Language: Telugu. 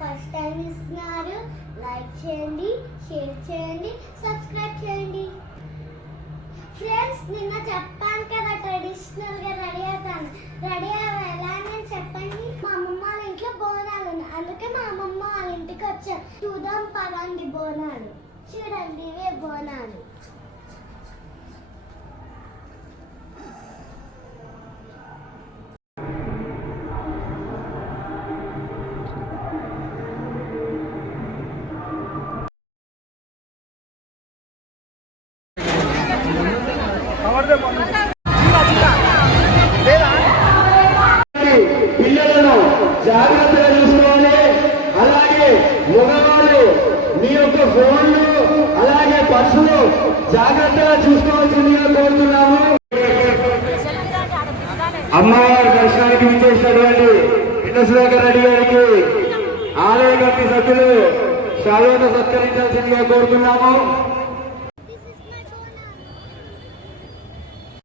ఫస్ట్ టైం ఇస్తున్నారు, లైక్ చేయండి, షేర్ చేయండి, సబ్స్క్రైబ్ చేయండి. ఫ్రెండ్స్, నిన్న చెప్పాను కదా ట్రెడిషనల్గా రెడీ అవుతాను. రెడీ అవ్వేలా నేను చెప్పండి. మా అమ్మమ్మ వాళ్ళ ఇంట్లో బోనాలు ఉన్నాయి, అందుకే మా అమ్మమ్మ వాళ్ళ ఇంటికి వచ్చాను. చూద్దాం పదండి బోనాలు. చూడండి, ఇవే బోనాలు. పిల్లలను జాగ్రత్తగా చూసుకోవాలి. అలాగే మగవాళ్ళు మీ యొక్క ఫోన్లు అలాగే పర్సులు జాగ్రత్తగా చూసుకోవాల్సిందిగా కోరుతున్నాము. అమ్మవారి దర్శనానికి విచ్చేసినటువంటి పిన్నసుధాకర్ రెడ్డి గారికి ఆలయ కమిటీ సభ్యులు శాలువాతో సత్కరించాల్సిందిగా కోరుతున్నాము.